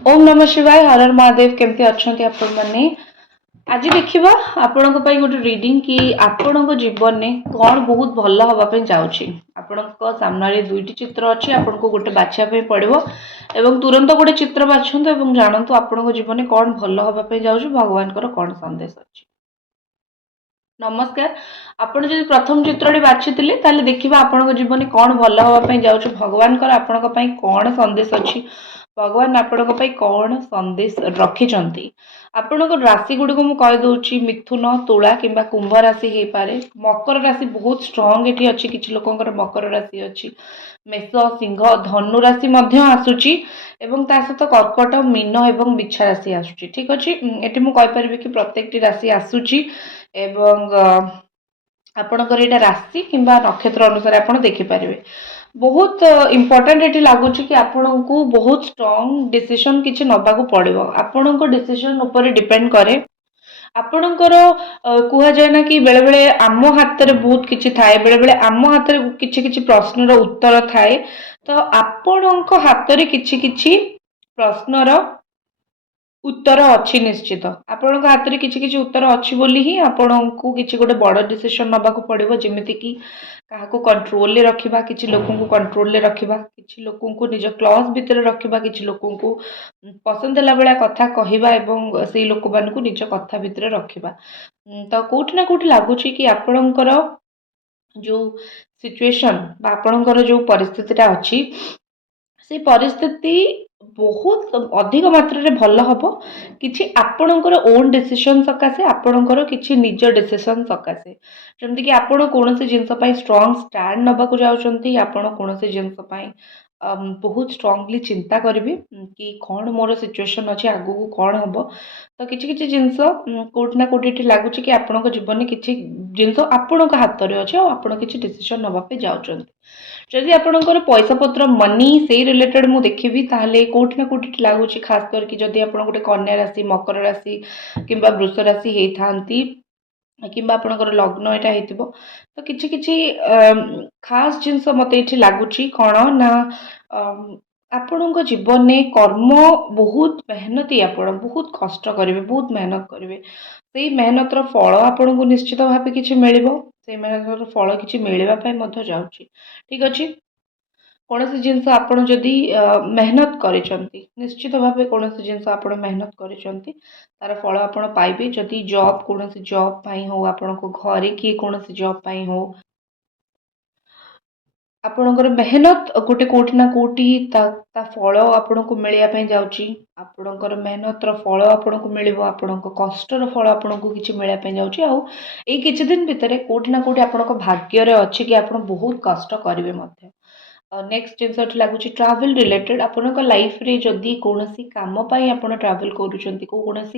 ओम नमः शिवाय हरर महादेव केमती अच्छे आपण मैंने आज देखा आपण गोटे रिडिंग कि आपण जीवन में कौन बहुत भल हाँपाई जाऊँगी आपण सामने दुईटी चित्र अच्छी आपन को गोटे बाछापी पड़ो एवं तुरंत गोटे चित्र बाछंतु और जानतु आपण जीवन में कौन भल हाँपाई जाऊँगी भगवान कौन संदेश अच्छी। नमस्कार आपण जब प्रथम चित्रटी बाछी ताले देखा आपण जीवन में कौन भल हाँपाई जाऊँगी भगवान आपण कौन संदेश अच्छी भगवान आपण कौन संदेश रखिंट आपण राशि गुड़िक मुझे मिथुन तुला कि कुंभ राशि हो पाए मकर राशि बहुत स्ट्रंग ये अच्छी किसी लोक मकर राशि अच्छी मेष सिंह धनु राशि आसूची एवं ता सहित कर्कट मीन एवं बिछा राशि आसूची ठीक अच्छे ये मुझे कि प्रत्येक राशि आसूची एवं आपणकर यहाँ राशि कि नक्षत्र अनुसार आप देखिपारे बहुत इम्पोर्टेंट ये लगुच कि आपन को बहुत स्ट्रॉन्ग डिसीजन किसी नबाक पड़ो आपण डिसीजन उपर डिपेंड करे आपणकर कह जाए ना कि बेले बेले आम हाथ में बहुत किसी थाए बेले बेले आम हाथ में किसी किसी प्रश्नर उत्तर थाए तो आपण हाथ में किसी किसी प्रश्नर उत्तर अच्छी निश्चित आपण हाथ में किसी किसी उत्तर अच्छी बोली ही आपण को किसी गोटे बड़ डिसीजन नबाक पड़ो जमीती कि क्या कंट्रोल रखा किसी लोक कंट्रोल रखा किसी लोक निज क्लॉज भितर रखा किसी लोक पसंद है भाया कथा कहवा से लोक मान निज कथा भितर रखा तो कौटि ना कौटि लगुच कि आपणकर जो सिचुएशन आपणकर जो परिस्थितिटा अच्छी से परिस्थिति बहुत अधिक मात्रा रे भल हम कि आपणकर ओन डिसीजन सकाशे आपणकर किसी निज डिसीजन सकाशे जमती कि आपण कौन जिनस स्ट्रॉन्ग स्टैंड नबाक जाऊँगी आपण कौन जिनस बहुत स्ट्रॉन्गली चिंता करी कि कौन मोर सिचुएशन अच्छे आगू को कौन हम तो किसी किसी जिनस कौटि ना कौटि लगुच कि आपण जीवन में किसी जिनस आपण हाथ में अच्छे और आप किसी डिसीजन नापी जाऊँगी जदि आपणकर पैसा पत्र मनी से रिलेटेड मु देखी ताहले कौटि ना कौटि लगुच खास करके जदि आप गोटे कन्या राशि मकर राशि कि वृष राशि होती कि आपणकर लग्न यहाँ हो तो किसी किसी खास जिनस मत ये लगुच कौन ना आपण जीवन में कर्म बहुत मेहनती आपण बहुत कष्ट करेंगे बहुत मेहनत करेंगे से मेहनतर फल आपन को निश्चित भाव कि मिल से मेहनतर फल कि मिलवाई जाऊँगी ठीक अच्छे कौन जिनस आपड़ जदि मेहनत करिसेंती निश्चित भाव कौन जिनस आप मेहनत करिसेंती तार फल आप पाइबे जदि जॉब कौन जॉब पाई हो आपण को घरे किए कौन जॉब पाई हो आपणकर मेहनत गोटे कौटि ना कौटि ता फल आपण को मिलवाई जाऊँगी आपणकर मेहनतर फल आपण को मिल आपण कष्टर फल आपण को किसी मिलवाई जाऊँगी आउ ये किछि दिन भितर कौटि ना कौटि आपण भाग्य अच्छी कि आप बहुत कष्ट करेंगे नेक्स्ट जिनस लगुच ट्रावेल रिलेटेड आपण लाइफ रे जदि कौन कम आप ट्रावेल कौन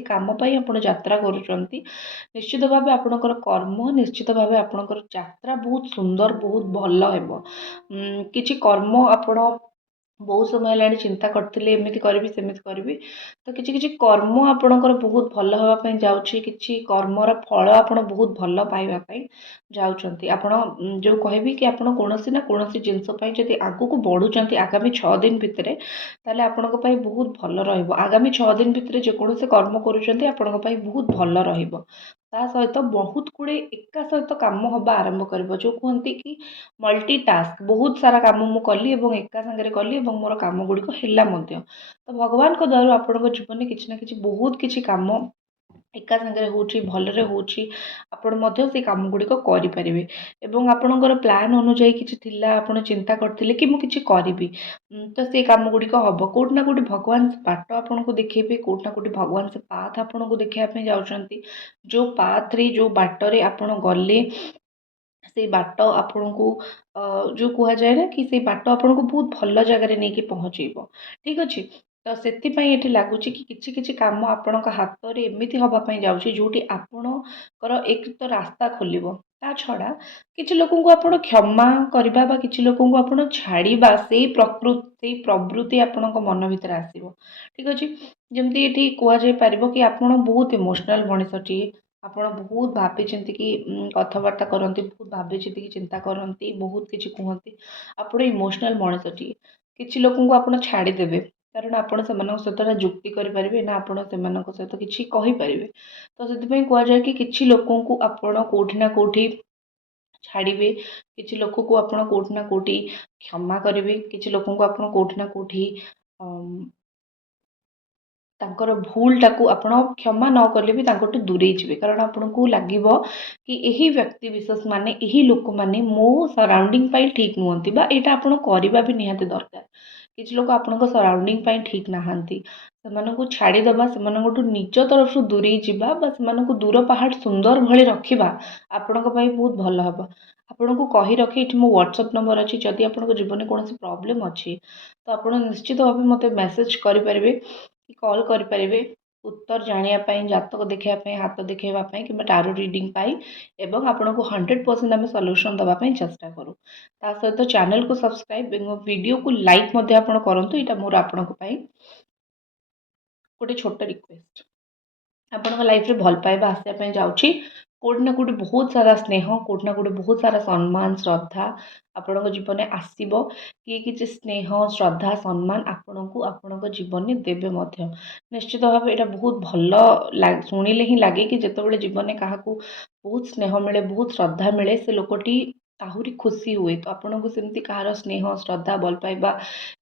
कम आप यात्रा करुँच निश्चित भाव आपणकर कर्म निश्चित भाव आपणकर यात्रा बहुत सुंदर बहुत भल हो किसी कर्म आपण बहुत समय है चिंता करते एमती करी सेमती करी तो किसी किसी कर्म आपणकर बहुत भल हाँपाई जाऊँगी किसी कर्मर फल आप बहुत भल पाइबापी जाऊँच आपण जो कहबी कि आप कौन ना कौन जिनस जब आगू को बढ़ुंट आगामी 6 दिन भितर ताले आपण बहुत भल रगामी 6 दिन भितर जेकोसी कर्म करुँच बहुत भल ता सहित बहुत गुड़े एका सहित कम हवा आरंभ कर जो कहते कि मल्टीटास्क बहुत सारा कम मु कली एका सांगे कली मोर कम गुड़िक है तो भगवान को द्वारा आपण जीवन में किसी ना कि बहुत किसी कम एका सांगे होची भलरे होची आपण से कम गुड़िक करें एवं आपणकर प्लान अनुजाई किसी थिला आपण चिंता करथिले कि मु किछि करिवि तो से काम गुड़िक हम कौटि ना कौटि भगवान बाट आपन को देखेबे कौटि ना कौटि भगवान से पाथ आपन को देखापी जाउछंती जो पाथ रे जो बाटरे आपण गले से बाट आपण को जो कह जाए ना कि से बाट आपन को बहुत भल जगार नहीं कि पहुँचेब ठीक अच्छे तो से लगुच कि किसी किसी कम आपण हाथ में एमती हाँपाई जाऊँगी जोटी आपणकर एक तो रास्ता खोल ता छड़ा किसी लोक आप क्षमा करवा किसी लोक आप छाड़ा से प्रकृति से प्रवृत्ति आपण मन भर आसो ठीक अच्छे जमती ये कहुपर कि आप बहुत इमोशनाल मनीषटी आप बहुत भावी चिंती कि कथबार्ता करती बहुत भावी चिंती चिंता करती बहुत किसी कहती आप इमोशनाल मनीषटी किसी लोक आप छाड़देवे କାରଣ ଆପଣ ସେମାନଙ୍କ ସହିତ ନା ଯୁକ୍ତି କରିପାରିବେ ନା ଆପଣ ସେମାନଙ୍କ ସହିତ କିଛି କହିପାରିବେ। ତ ସେଥିପାଇଁ କୁହାଯାଏ କି କିଛି ଲୋକଙ୍କୁ ଆପଣ କୋଉଠି ନା କୋଉଠି ଛାଡ଼ିବେ, କିଛି ଲୋକକୁ ଆପଣ କୋଉଠି ନା କୋଉଠି କ୍ଷମା କରିବେ, କିଛି ଲୋକଙ୍କୁ ଆପଣ କୋଉଠି ନା କୋଉଠି ତାଙ୍କର ଭୁଲଟାକୁ ଆପଣ କ୍ଷମା ନ କଲେ ବି ତାଙ୍କଠୁ ଦୂରେଇ ଯିବେ। କାରଣ ଆପଣଙ୍କୁ ଲାଗିବ କି ଏହି ବ୍ୟକ୍ତି ବିଶେଷ ମାନେ ଏହି ଲୋକମାନେ ମୋ ସରାଉଣ୍ଡିଂ ପାଇଁ ଠିକ୍ ନୁହନ୍ତି ବା ଏଇଟା ଆପଣ କରିବା ବି ନିହାତି ଦରକାର। କିଛି ଲୋକ ଆପଣଙ୍କ ସରାଉଣ୍ଡିଂ ପାଇଁ ଠିକ୍ ନାହାନ୍ତି। ସେମାନଙ୍କୁ ଛାଡ଼ିଦେବା, ସେମାନଙ୍କଠୁ ନିଜ ତରଫରୁ ଦୂରେଇ ଯିବା ବା ସେମାନଙ୍କୁ ଦୂର ପାହାଡ଼ ସୁନ୍ଦର ଭଳି ରଖିବା ଆପଣଙ୍କ ପାଇଁ ବହୁତ ଭଲ ହେବ। ଆପଣଙ୍କୁ କହି ରଖି ଏଠି ମୋ ହ୍ୱାଟ୍ସଆପ୍ ନମ୍ବର ଅଛି, ଯଦି ଆପଣଙ୍କ ଜୀବନରେ କୌଣସି ପ୍ରୋବ୍ଲେମ୍ ଅଛି ତ ଆପଣ ନିଶ୍ଚିତ ଭାବେ ମୋତେ ମେସେଜ୍ କରିପାରିବେ କି କଲ୍ କରିପାରିବେ ଉତ୍ତର ଜାଣିବା ପାଇଁ, ଜାତକ ଦେଖାଇବା ପାଇଁ, ହାତ ଦେଖାଇବା ପାଇଁ କିମ୍ବା ଟାରୋ ରିଡ଼ିଂ ପାଇଁ ଏବଂ ଆପଣଙ୍କୁ 100% ଆମେ ସଲ୍ୟୁସନ୍ ଦେବା ପାଇଁ ଚେଷ୍ଟା କରୁ। ତା ସହିତ ଚ୍ୟାନେଲକୁ ସବସ୍କ୍ରାଇବ୍ ଏବଂ ଭିଡ଼ିଓକୁ ଲାଇକ୍ ମଧ୍ୟ ଆପଣ କରନ୍ତୁ। ଏଇଟା ମୋର ଆପଣଙ୍କ ପାଇଁ ଗୋଟେ ଛୋଟ ରିକ୍ୱେଷ୍ଟ। ଆପଣଙ୍କ ଲାଇଫରେ ଭଲ ପାଇବା ଆସିବା ପାଇଁ ଯାଉଛି। କୋଉଠି ନା କୋଉଠି ବହୁତ ସାରା ସ୍ନେହ, କୋଉଠି ନା କୋଉଠି ବହୁତ ସାରା ସମ୍ମାନ, ଶ୍ରଦ୍ଧା ଆପଣଙ୍କ ଜୀବନରେ ଆସିବ। କିଏ କିଛି ସ୍ନେହ, ଶ୍ରଦ୍ଧା, ସମ୍ମାନ ଆପଣଙ୍କୁ ଆପଣଙ୍କ ଜୀବନରେ ଦେବେ ମଧ୍ୟ। ନିଶ୍ଚିତ ଭାବେ ଏଇଟା ବହୁତ ଭଲ ଶୁଣିଲେ ହିଁ ଲାଗେ କି ଯେତେବେଳେ ଜୀବନରେ କାହାକୁ ବହୁତ ସ୍ନେହ ମିଳେ, ବହୁତ ଶ୍ରଦ୍ଧା ମିଳେ, ସେ ଲୋକଟି ଆହୁରି ଖୁସି ହୁଏ। ତ ଆପଣଙ୍କୁ ସେମିତି କାହାର ସ୍ନେହ, ଶ୍ରଦ୍ଧା, ଭଲ ପାଇବା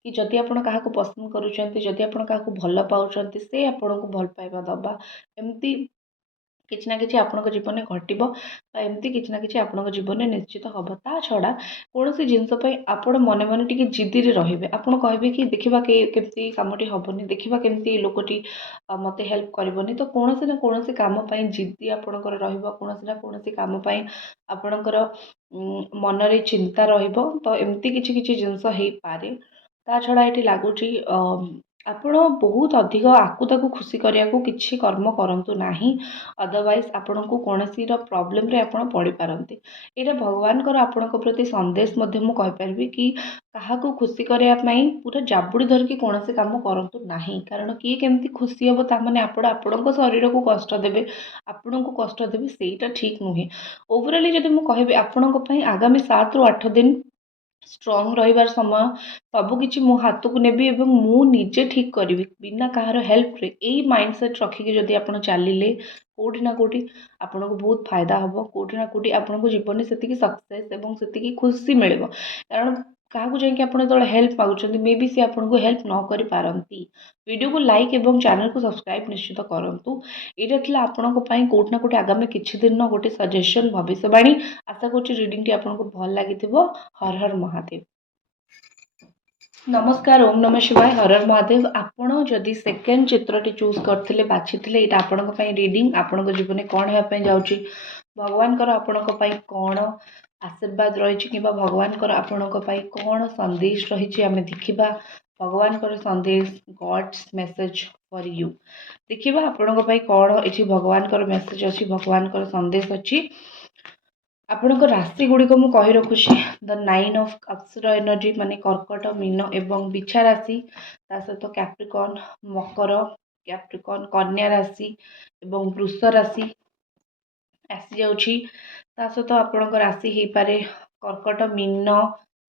କି ଯଦି ଆପଣ କାହାକୁ ପସନ୍ଦ କରୁଛନ୍ତି, ଯଦି ଆପଣ କାହାକୁ ଭଲ ପାଉଛନ୍ତି, ସେ ଆପଣଙ୍କୁ ଭଲ ପାଇବା ଦବା, ଏମିତି କିଛି ନା କିଛି ଆପଣଙ୍କ ଜୀବନରେ ଘଟିବ ବା ଏମିତି କିଛି ନା କିଛି ଆପଣଙ୍କ ଜୀବନରେ ନିଶ୍ଚିତ ହେବ। ତା ଛଡ଼ା କୌଣସି ଜିନିଷ ପାଇଁ ଆପଣ ମନେ ମନେ ଟିକେ ଜିଦ୍ଦିରେ ରହିବେ। ଆପଣ କହିବେ କି ଦେଖିବା କେମିତି କାମଟି ହେବନି, ଦେଖିବା କେମିତି ଏ ଲୋକଟି ମୋତେ ହେଲ୍ପ କରିବନି। ତ କୌଣସି ନା କୌଣସି କାମ ପାଇଁ ଜିଦ୍ଦି ଆପଣଙ୍କର ରହିବ, କୌଣସି ନା କୌଣସି କାମ ପାଇଁ ଆପଣଙ୍କର ମନରେ ଚିନ୍ତା ରହିବ। ତ ଏମିତି କିଛି କିଛି ଜିନିଷ ହେଇପାରେ। ତା ଛଡ଼ା ଏଠି ଲାଗୁଛି ଆପଣ ବହୁତ ଅଧିକ ଆକୁ ତାକୁ ଖୁସି କରିବାକୁ କିଛି କର୍ମ କରନ୍ତୁ ନାହିଁ। ଅଦରୱାଇଜ୍ ଆପଣଙ୍କୁ କୌଣସିର ପ୍ରୋବ୍ଲେମରେ ଆପଣ ପଡ଼ିପାରନ୍ତି। ଏଇଟା ଭଗବାନଙ୍କର ଆପଣଙ୍କ ପ୍ରତି ସନ୍ଦେଶ ମଧ୍ୟ ମୁଁ କହିପାରିବି କି କାହାକୁ ଖୁସି କରିବା ପାଇଁ ପୁରା ଜାବୁଡ଼ି ଧରିକି କୌଣସି କାମ କରନ୍ତୁ ନାହିଁ। କାରଣ କିଏ କେମିତି ଖୁସି ହେବ ତାମାନେ ଆପଣ ଆପଣଙ୍କ ଶରୀରକୁ କଷ୍ଟ ଦେବେ, ଆପଣଙ୍କୁ କଷ୍ଟ ଦେବେ, ସେଇଟା ଠିକ୍ ନୁହେଁ। ଓଭରାଲି ଯଦି ମୁଁ କହିବି ଆପଣଙ୍କ ପାଇଁ ଆଗାମୀ 7ରୁ 8 ଦିନ ଷ୍ଟ୍ରଙ୍ଗ ରହିବାର ସମୟ। ସବୁକିଛି ମୁଁ ହାତକୁ ନେବି ଏବଂ ମୁଁ ନିଜେ ଠିକ୍ କରିବି ବିନା କାହାର ହେଲ୍ପରେ। ଏଇ ମାଇଣ୍ଡସେଟ୍ ରଖିକି ଯଦି ଆପଣ ଚାଲିଲେ କୋଉଠି ନା କୋଉଠି ଆପଣଙ୍କୁ ବହୁତ ଫାଇଦା ହେବ। କୋଉଠି ନା କୋଉଠି ଆପଣଙ୍କ ଜୀବନରେ ସେତିକି ସକ୍ସେସ୍ ଏବଂ ସେତିକି ଖୁସି ମିଳିବ। କାରଣ କାହାକୁ ଯାଇକି ଆପଣ ଯେତେବେଳେ ହେଲ୍ପ ମାଗୁଛନ୍ତି ମେ ବି ସେ ଆପଣଙ୍କୁ ହେଲ୍ପ ନ କରିପାରନ୍ତି। ଭିଡ଼ିଓକୁ ଲାଇକ୍ ଏବଂ ଚ୍ୟାନେଲକୁ ସବସ୍କ୍ରାଇବ୍ ନିଶ୍ଚିତ କରନ୍ତୁ। ଏଇଟା ଥିଲା ଆପଣଙ୍କ ପାଇଁ କୋଉଠି ନା କୋଉଠି ଆଗାମୀ କିଛି ଦିନର ଗୋଟେ ସଜେସନ୍, ଭବିଷ୍ୟବାଣୀ। ଆଶା କରୁଛି ରିଡ଼ିଂଟି ଆପଣଙ୍କୁ ଭଲ ଲାଗିଥିବ। ହର ହର ମହାଦେବ। ନମସ୍କାର, ଓମ୍ ନମଃ ଶିବାୟ, ହର ହର ମହାଦେବ। ଆପଣ ଯଦି ସେକେଣ୍ଡ ଚିତ୍ରଟି ଚୁଜ୍ କରିଥିଲେ, ବାଛିଥିଲେ, ଏଇଟା ଆପଣଙ୍କ ପାଇଁ ରିଡ଼ିଂ। ଆପଣଙ୍କ ଜୀବନରେ କ'ଣ ହେବା ପାଇଁ ଯାଉଛି, ଭଗବାନଙ୍କର ଆପଣଙ୍କ ପାଇଁ କ'ଣ ଆଶୀର୍ବାଦ ରହିଛି କିମ୍ବା ଭଗବାନଙ୍କର ଆପଣଙ୍କ ପାଇଁ କ'ଣ ସନ୍ଦେଶ ରହିଛି ଆମେ ଦେଖିବା। ଭଗବାନଙ୍କର ସନ୍ଦେଶ, ଗଡ୍ସ ମେସେଜ ଫର୍ ୟୁ। ଦେଖିବା ଆପଣଙ୍କ ପାଇଁ କ'ଣ ଏଠି ଭଗବାନଙ୍କର ମେସେଜ ଅଛି, ଭଗବାନଙ୍କର ସନ୍ଦେଶ ଅଛି। ଆପଣଙ୍କ ରାଶି ଗୁଡ଼ିକ ମୁଁ କହି ରଖୁଛି। ଦ 9 ଅଫ୍ କପ୍ସର ଏନର୍ଜି ମାନେ କର୍କଟ, ମୀନ ଏବଂ ବିଛା ରାଶି। ତା ସହିତ କ୍ୟାପ୍ରିକନ୍, ମକର, କ୍ୟାପ୍ରିକନ୍, କନ୍ୟା ରାଶି ଏବଂ ବୃଷ ରାଶି ଆସିଯାଉଛି। ତା ସହିତ ଆପଣଙ୍କ ରାଶି ହେଇପାରେ କର୍କଟ, ମୀନ,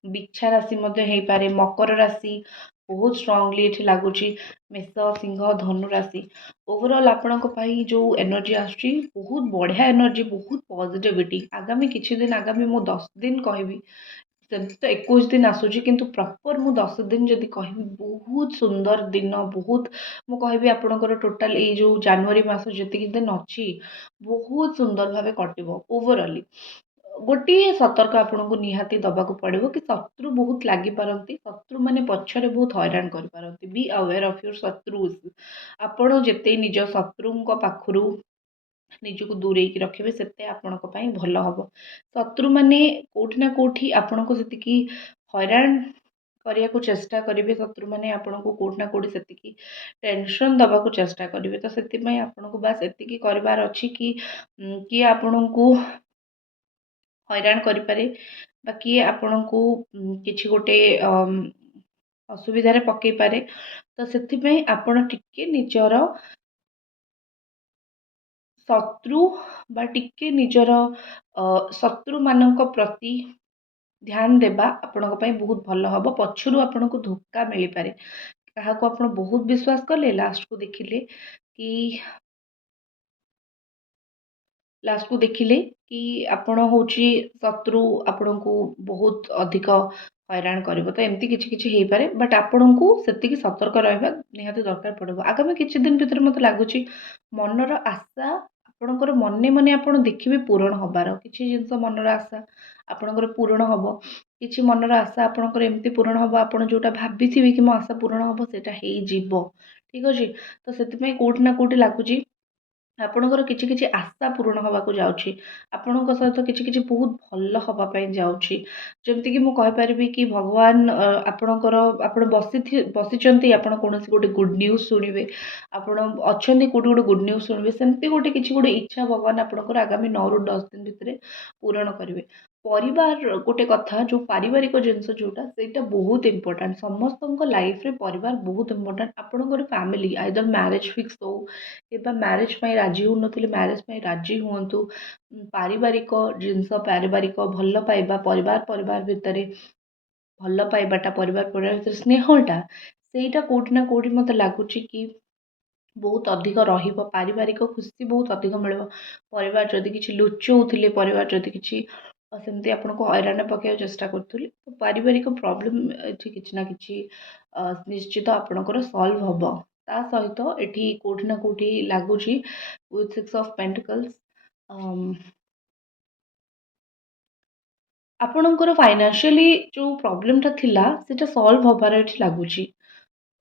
ବିଛା ରାଶି ମଧ୍ୟ ହେଇପାରେ, ମକର ରାଶି ବହୁତ ଷ୍ଟ୍ରଙ୍ଗଲି ଏଠି ଲାଗୁଛି, ମେଷ, ସିଂହ, ଧନୁ ରାଶି। ଓଭରଅଲ୍ ଆପଣଙ୍କ ପାଇଁ ଯେଉଁ ଏନର୍ଜି ଆସୁଛି ବହୁତ ବଢ଼ିଆ ଏନର୍ଜି, ବହୁତ ପଜିଟିଭିଟି। ଆଗାମୀ କିଛି ଦିନ, ଆଗାମୀ ମୁଁ 10 ଦିନ କହିବି, ସେମିତି ତ 21 ଦିନ ଆସୁଛି କିନ୍ତୁ ପ୍ରପର୍ ମୁଁ 10 ଦିନ ଯଦି କହିବି ବହୁତ ସୁନ୍ଦର ଦିନ। ବହୁତ ମୁଁ କହିବି ଆପଣଙ୍କର ଟୋଟାଲ୍ ଏଇ ଯେଉଁ ଜାନୁଆରୀ ମାସ ଯେତିକି ଦିନ ଅଛି ବହୁତ ସୁନ୍ଦର ଭାବେ କଟିବ। ଓଭରଅଲି ଗୋଟିଏ ସତର୍କ ଆପଣଙ୍କୁ ନିହାତି ଦେବାକୁ ପଡ଼ିବ କି ଶତ୍ରୁ ବହୁତ ଲାଗିପାରନ୍ତି। ଶତ୍ରୁମାନେ ପଛରେ ବହୁତ ହଇରାଣ କରିପାରନ୍ତି। ବି ଆୱେର୍ ଅଫ୍ ୟୁର୍ ଶତ୍ରୁଜ୍। ଆପଣ ଯେତେ ନିଜ ଶତ୍ରୁଙ୍କ ପାଖରୁ ନିଜକୁ ଦୂରେଇକି ରଖିବେ ସେତେ ଆପଣଙ୍କ ପାଇଁ ଭଲ ହେବ। ଶତ୍ରୁମାନେ କୋଉଠି ନା କୋଉଠି ଆପଣଙ୍କୁ ସେତିକି ହଇରାଣ କରିବାକୁ ଚେଷ୍ଟା କରିବେ। ଶତ୍ରୁମାନେ ଆପଣଙ୍କୁ କୋଉଠି ନା କୋଉଠି ସେତିକି ଟେନସନ୍ ଦେବାକୁ ଚେଷ୍ଟା କରିବେ। ତ ସେଥିପାଇଁ ଆପଣଙ୍କୁ ବାସ୍ ଏତିକି କରିବାର ଅଛି କି କିଏ ଆପଣଙ୍କୁ ହଇରାଣ କରିପାରେ ବା କିଏ ଆପଣଙ୍କୁ କିଛି ଗୋଟେ ଅସୁବିଧାରେ ପକେଇ ପାରେ। ତ ସେଥିପାଇଁ ଆପଣ ଟିକେ ନିଜର ଶତ୍ରୁ ବା ଟିକେ ନିଜର ଶତ୍ରୁମାନଙ୍କ ପ୍ରତି ଧ୍ୟାନ ଦେବା ଆପଣଙ୍କ ପାଇଁ ବହୁତ ଭଲ ହେବ। ପଛରୁ ଆପଣଙ୍କୁ ଧୋକା ମିଳିପାରେ। କାହାକୁ ଆପଣ ବହୁତ ବିଶ୍ୱାସ କଲେ, ଲାଷ୍ଟକୁ ଦେଖିଲେ କି ଆପଣ ହେଉଛି ଶତ୍ରୁ ଆପଣଙ୍କୁ ବହୁତ ଅଧିକ ହଇରାଣ କରିବ। ତ ଏମିତି କିଛି କିଛି ହେଇପାରେ, ବଟ୍ ଆପଣଙ୍କୁ ସେତିକି ସତର୍କ ରହିବା ନିହାତି ଦରକାର ପଡ଼ିବ। ଆଗାମୀ କିଛି ଦିନ ଭିତରେ ମୋତେ ଲାଗୁଛି ମନର ଆଶା ଆପଣଙ୍କର ମନେ ମନେ ଆପଣ ଦେଖିବେ ପୂରଣ ହବାର। କିଛି ଜିନିଷ ମନର ଆଶା ଆପଣଙ୍କର ପୂରଣ ହବ। କିଛି ମନର ଆଶା ଆପଣଙ୍କର ଏମିତି ପୂରଣ ହବ, ଆପଣ ଯୋଉଟା ଭାବିଥିବେ କି ମୋ ଆଶା ପୂରଣ ହବ ସେଇଟା ହେଇଯିବ। ଠିକ୍ ଅଛି? ତ ସେଥିପାଇଁ କୋଉଠି ନା କୋଉଠି ଲାଗୁଛି ଆପଣଙ୍କର କିଛି କିଛି ଆଶା ପୂରଣ ହେବାକୁ ଯାଉଛି। ଆପଣଙ୍କ ସହିତ କିଛି କିଛି ବହୁତ ଭଲ ହେବା ପାଇଁ ଯାଉଛି। ଯେମିତିକି ମୁଁ କହିପାରିବି କି ଭଗବାନ ଆପଣ ବସିଛନ୍ତି, ଆପଣ କୌଣସି ଗୋଟେ ଗୁଡ୍ ନ୍ୟୁଜ୍ ଶୁଣିବେ। ଆପଣ ଅଛନ୍ତି କୋଉଠି ଗୋଟେ ଗୁଡ୍ ନ୍ୟୁଜ୍ ଶୁଣିବେ। ସେମିତି କିଛି ଗୋଟେ ଇଚ୍ଛା ଭଗବାନ ଆପଣଙ୍କର ଆଗାମୀ 9ରୁ 10 ଦିନ ଭିତରେ ପୂରଣ କରିବେ। ପରିବାର ଗୋଟେ କଥା, ଯୋଉ ପାରିବାରିକ ଜିନିଷ ଯୋଉଟା ସେଇଟା ବହୁତ ଇମ୍ପୋର୍ଟାଣ୍ଟ। ସମସ୍ତଙ୍କ ଲାଇଫରେ ପରିବାର ବହୁତ ଇମ୍ପୋର୍ଟାଣ୍ଟ। ଆପଣଙ୍କର ଫ୍ୟାମିଲି ଆଇଦର ମ୍ୟାରେଜ ଫିକ୍ସ ହଉ କିମ୍ବା ମ୍ୟାରେଜ ପାଇଁ ରାଜି ହଉନଥିଲେ ମ୍ୟାରେଜ ପାଇଁ ରାଜି ହୁଅନ୍ତୁ। ପାରିବାରିକ ଜିନିଷ, ପାରିବାରିକ ଭଲ ପାଇବା, ପରିବାର ଭିତରେ ଭଲ ପାଇବାଟା, ପରିବାର ଭିତରେ ସ୍ନେହଟା, ସେଇଟା କୋଉଠି ନା କୋଉଠି ମୋତେ ଲାଗୁଛି କି ବହୁତ ଅଧିକ ରହିବ। ପାରିବାରିକ ଖୁସି ବହୁତ ଅଧିକ ମିଳିବ। ପରିବାର ଯଦି କିଛି ଲୁଚଉଥିଲେ, ପରିବାର ଯଦି କିଛି ସେମିତି ଆପଣଙ୍କୁ ହଇରାଣ ପକେଇବାକୁ ଚେଷ୍ଟା କରୁଥିଲେ, ତ ପାରିବାରିକ ପ୍ରୋବ୍ଲେମ୍ ଏଠି କିଛି ନା କିଛି ନିଶ୍ଚିତ ଆପଣଙ୍କର ସଲ୍ଭ ହବ। ତା ସହିତ ଏଠି କୋଉଠି ନା କୋଉଠି ଲାଗୁଛି ୱିଥ୍ 6 of Pentacles, ଆପଣଙ୍କର ଫାଇନାନ୍ସିଆଲି ଯୋଉ ପ୍ରୋବ୍ଲେମଟା ଥିଲା ସେଇଟା ସଲ୍ଭ ହବାର ଏଠି ଲାଗୁଛି।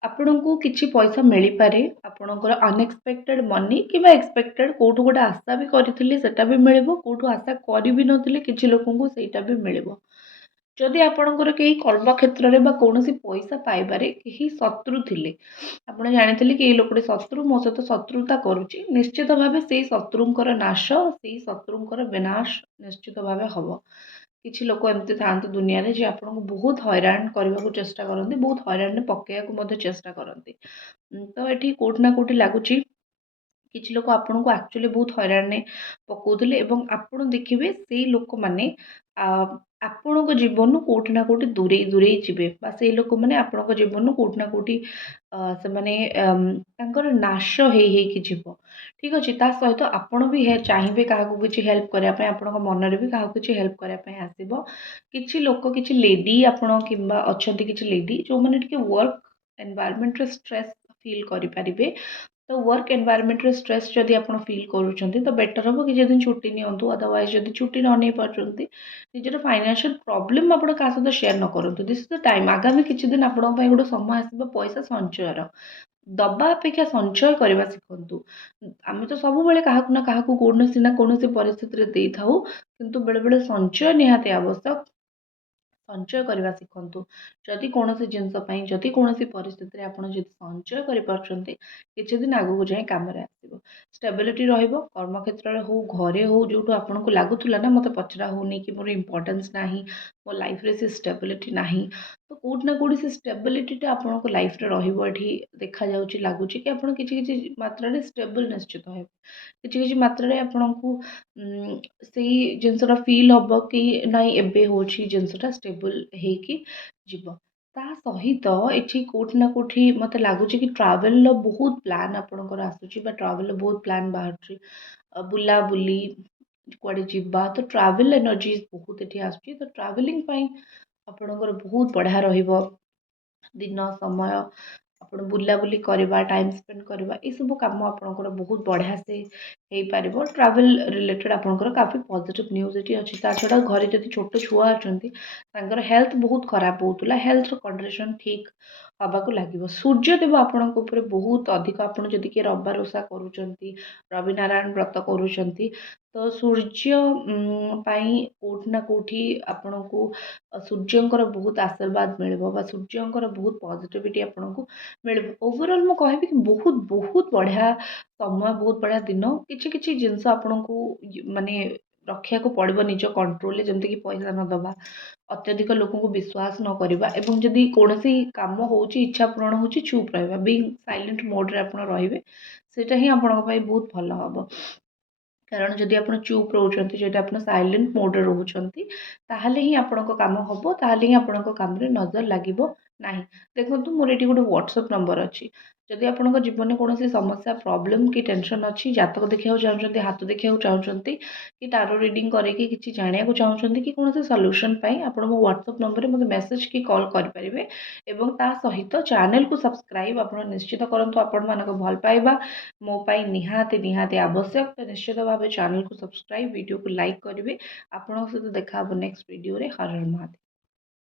ଆପଣଙ୍କୁ କିଛି ପଇସା ମିଳିପାରେ। ଆପଣଙ୍କର ଅନଏକ୍ସପେକ୍ଟେଡ୍ ମନି କିମ୍ବା ଏକ୍ସପେକ୍ଟେଡ୍ କୋଉଠୁ ଗୋଟେ ଆଶା ବି କରିଥିଲେ ସେଟା ବି ମିଳିବ। କୋଉଠୁ ଆଶା କରି ବି ନଥିଲେ କିଛି ଲୋକଙ୍କୁ ସେଇଟା ବି ମିଳିବ। ଯଦି ଆପଣଙ୍କର କେହି କର୍ମକ୍ଷେତ୍ରରେ ବା କୌଣସି ପଇସା ପାଇବାରେ କେହି ଶତ୍ରୁ ଥିଲେ, ଆପଣ ଜାଣିଥିଲେ କି ଏଇ ଲୋକଟି ଶତ୍ରୁ, ମୋ ସହିତ ଶତ୍ରୁତା କରୁଛି, ନିଶ୍ଚିତ ଭାବେ ସେଇ ଶତ୍ରୁଙ୍କର ନାଶ, ସେଇ ଶତ୍ରୁଙ୍କର ବିନାଶ ନିଶ୍ଚିତ ଭାବେ ହବ। କିଛି ଲୋକ ଏମିତି ଥାଆନ୍ତି ଦୁନିଆରେ ଯିଏ ଆପଣଙ୍କୁ ବହୁତ ହଇରାଣ କରିବାକୁ ଚେଷ୍ଟା କରନ୍ତି, ବହୁତ ହଇରାଣରେ ପକେଇବାକୁ ମଧ୍ୟ ଚେଷ୍ଟା କରନ୍ତି। ତ ଏଠି କୋଉଠି ନା କୋଉଠି ଲାଗୁଛି କିଛି ଲୋକ ଆପଣଙ୍କୁ ଆକ୍ଚୁଆଲି ବହୁତ ହଇରାଣରେ ପକଉଥିଲେ ଏବଂ ଆପଣ ଦେଖିବେ ସେଇ ଲୋକମାନେ ଆ, ଆପଣଙ୍କ ଜୀବନରୁ କୋଉଠି ନା କୋଉଠି ଦୂରେଇ ଦୂରେଇ ଯିବେ, ବା ସେଇ ଲୋକମାନେ ଆପଣଙ୍କ ଜୀବନରୁ କୋଉଠି ନା କୋଉଠି ସେମାନେ ତାଙ୍କର ନାଶ ହେଇ ହେଇକି ଯିବ। ଠିକ୍ ଅଛି? ତା ସହିତ ଆପଣ ବି ଚାହିଁବେ କାହାକୁ କିଛି ହେଲ୍ପ କରିବା ପାଇଁ, ଆପଣଙ୍କ ମନରେ ବି କାହାକୁ କିଛି ହେଲ୍ପ କରିବା ପାଇଁ ଆସିବ। କିଛି ଲୋକ, କିଛି ଲେଡି ଆପଣ କିମ୍ବା ଅଛନ୍ତି କିଛି ଲେଡି ଯୋଉମାନେ ଟିକେ ୱାର୍କ ଏନଭାୟରନମେଣ୍ଟରେ ଷ୍ଟ୍ରେସ୍ ଫିଲ୍ କରିପାରିବେ। ତ ୱାର୍କ ଏନଭାୟରନମେଣ୍ଟରେ ଷ୍ଟ୍ରେସ୍ ଯଦି ଆପଣ ଫିଲ୍ କରୁଛନ୍ତି ତ ବେଟର୍ ହେବ କିଛି ଦିନ ଛୁଟି ନିଅନ୍ତୁ। ଅଦରୱାଇଜ୍ ଯଦି ଛୁଟି ନ ନେଇ ପାରୁଛନ୍ତି, ନିଜର ଫାଇନାନ୍ସିଆଲ୍ ପ୍ରୋବ୍ଲେମ୍ ଆପଣ କାହା ସହିତ ସେୟାର ନ କରନ୍ତୁ। This is the time. ଆଗାମୀ କିଛି ଦିନ ଆପଣଙ୍କ ପାଇଁ ଗୋଟେ ସମୟ ଆସିବ ପଇସା ସଞ୍ଚୟର। ଦବା ଅପେକ୍ଷା ସଞ୍ଚୟ କରିବା ଶିଖନ୍ତୁ। ଆମେ ତ ସବୁବେଳେ କାହାକୁ ନା କାହାକୁ କୌଣସି ନା କୌଣସି ପରିସ୍ଥିତିରେ ଦେଇଥାଉ, କିନ୍ତୁ ବେଳେବେଳେ ସଞ୍ଚୟ ନିହାତି ଆବଶ୍ୟକ। ସଞ୍ଚୟ କରିବା ଶିଖନ୍ତୁ। ଯଦି କୌଣସି ଜିନିଷ ପାଇଁ, ଯଦି କୌଣସି ପରିସ୍ଥିତିରେ ଆପଣ ଯଦି ସଞ୍ଚୟ କରିପାରୁଛନ୍ତି, କିଛି ଦିନ ଆଗକୁ ଯାଇ କାମରେ ଆସିବ। ଷ୍ଟେବିଲିଟି ରହିବ। କର୍ମକ୍ଷେତ୍ରରେ ହଉ, ଘରେ ହଉ, ଯୋଉଠୁ ଆପଣଙ୍କୁ ଲାଗୁଥିଲା ନା ମୋତେ ପଚରା ହଉନି କି ମୋର ଇମ୍ପୋର୍ଟାନ୍ସ ନାହିଁ, ମୋ ଲାଇଫରେ ସେ ଷ୍ଟେବିଲିଟି ନାହିଁ, ତ କୋଉଠି ନା କୋଉଠି ସେ ଷ୍ଟେବିଲିଟିଟା ଆପଣଙ୍କ ଲାଇଫରେ ରହିବ। ଏଠି ଦେଖାଯାଉଛି, ଲାଗୁଛି କି ଆପଣ କିଛି କିଛି ମାତ୍ରାରେ ଷ୍ଟେବଲ୍ ନିଶ୍ଚିତ ହେବେ। କିଛି କିଛି ମାତ୍ରାରେ ଆପଣଙ୍କୁ ସେଇ ଜିନିଷଟା ଫିଲ୍ ହବ କି ନାଇଁ ଏବେ ହେଉଛି ଜିନିଷଟା ଷ୍ଟେବଲ୍ ହେଇକି ଯିବ। ତା ସହିତ ଏଠି କୋଉଠି ନା କୋଉଠି ମୋତେ ଲାଗୁଛି କି ଟ୍ରାଭେଲର ବହୁତ ପ୍ଲାନ୍ ଆପଣଙ୍କର ଆସୁଛି, ବା ଟ୍ରାଭେଲର ବହୁତ ପ୍ଲାନ୍ ବାହାରୁଛି। ବୁଲାବୁଲି, କୁଆଡ଼େ ଯିବା, ତ ଟ୍ରାଭେଲ ଏନର୍ଜିଜ୍ ବହୁତ ଏଠି ଆସୁଛି। ତ ଟ୍ରାଭେଲିଂ ପାଇଁ ଆପଣଙ୍କର ବହୁତ ବଢ଼ିଆ ରହିବ ଦିନ, ସମୟ। ଆପଣ ବୁଲାବୁଲି କରିବା, ଟାଇମ୍ ସ୍ପେଣ୍ଡ କରିବା, ଏସବୁ କାମ ଆପଣଙ୍କର ବହୁତ ବଢ଼ିଆ ସେ ହେଇପାରିବ। ଟ୍ରାଭେଲ୍ ରିଲେଟେଡ୍ ଆପଣଙ୍କର କାଫି ପଜିଟିଭ୍ ନ୍ୟୁଜ୍ ଏଠି ଅଛି। ତା ଛଡ଼ା ଘରେ ଯଦି ଛୋଟ ଛୁଆ ଅଛନ୍ତି, ତାଙ୍କର ହେଲ୍ଥ ବହୁତ ଖରାପ ହେଉଥିଲା, ହେଲ୍ଥର କଣ୍ଡିସନ୍ ଠିକ୍ ହେବାକୁ ଲାଗିବ। ସୂର୍ଯ୍ୟଦେବ ଆପଣଙ୍କ ଉପରେ ବହୁତ ଅଧିକ, ଆପଣ ଯଦି କିଏ ରବିବାର ଓଷା କରୁଛନ୍ତି, ରବିନାରାୟଣ ବ୍ରତ କରୁଛନ୍ତି, ତ ସୂର୍ଯ୍ୟ ପାଇଁ କୋଉଠି ନା କୋଉଠି ଆପଣଙ୍କୁ ସୂର୍ଯ୍ୟଙ୍କର ବହୁତ ଆଶୀର୍ବାଦ ମିଳିବ, ବା ସୂର୍ଯ୍ୟଙ୍କର ବହୁତ ପଜିଟିଭିଟି ଆପଣଙ୍କୁ ମିଳିବ। ଓଭରଅଲ୍ ମୁଁ କହିବି କି ବହୁତ ବହୁତ ବଢ଼ିଆ ସମୟ, ବହୁତ ବଢ଼ିଆ ଦିନ। କିଛି କିଛି ଜିନିଷ ଆପଣଙ୍କୁ ମାନେ ରଖିବାକୁ ପଡ଼ିବ ନିଜ କଣ୍ଟ୍ରୋଲରେ, ଯେମିତିକି ପଇସା ନ ଦେବା, ଅତ୍ୟଧିକ ଲୋକଙ୍କୁ ବିଶ୍ୱାସ ନ କରିବା, ଏବଂ ଯଦି କୌଣସି କାମ ହେଉଛି, ଇଚ୍ଛା ପୂରଣ ହେଉଛି, ଚୁପ୍ ରହିବା, ବିଙ୍ଗ୍ ସାଇଲେଣ୍ଟ ମୋଡ଼୍ରେ ଆପଣ ରହିବେ। ସେଇଟା ହିଁ ଆପଣଙ୍କ ପାଇଁ ବହୁତ ଭଲ ହେବ। କାରଣ ଯଦି ଆପଣ ଚୁପ୍ ରହୁଛନ୍ତି, ଯଦି ଆପଣ ସାଇଲେଣ୍ଟ ମୋଡ଼୍ରେ ରହୁଛନ୍ତି, ତାହେଲେ ହିଁ ଆପଣଙ୍କ କାମ ହେବ, ତାହେଲେ ହିଁ ଆପଣଙ୍କ କାମରେ ନଜର ଲାଗିବ। ନାହିଁ। ଦେଖନ୍ତୁ ମୋର ଏଠି ଗୋଟେ ହ୍ୱାଟ୍ସଆପ୍ ନମ୍ବର ଅଛି। ଯଦି ଆପଣଙ୍କ ଜୀବନରେ କୌଣସି ସମସ୍ୟା, ପ୍ରୋବ୍ଲେମ୍ କି ଟେନସନ୍ ଅଛି, ଜାତକ ଦେଖିବାକୁ ଚାହୁଁଛନ୍ତି, ହାତ ଦେଖିବାକୁ ଚାହୁଁଛନ୍ତି, କି ଟାରୋ ରିଡ଼ିଂ କରିକି କିଛି ଜାଣିବାକୁ ଚାହୁଁଛନ୍ତି, କି କୌଣସି ସଲ୍ୟୁସନ୍ ପାଇଁ ଆପଣ ମୋ ହ୍ୱାଟ୍ସଆପ୍ ନମ୍ବରରେ ମୋତେ ମେସେଜ୍ କି କଲ୍ କରିପାରିବେ। ଏବଂ ତା ସହିତ ଚ୍ୟାନେଲକୁ ସବସ୍କ୍ରାଇବ୍ ଆପଣ ନିଶ୍ଚିତ କରନ୍ତୁ। ଆପଣମାନଙ୍କ ଭଲ ପାଇବା ମୋ ପାଇଁ ନିହାତି ଆବଶ୍ୟକ। ତ ନିଶ୍ଚିତ ଭାବେ ଚ୍ୟାନେଲକୁ ସବସ୍କ୍ରାଇବ୍, ଭିଡ଼ିଓକୁ ଲାଇକ୍ କରିବେ। ଆପଣଙ୍କ ସହିତ ଦେଖା ହେବ ନେକ୍ସଟ ଭିଡ଼ିଓରେ। ହର ହର ମହାଦେବ।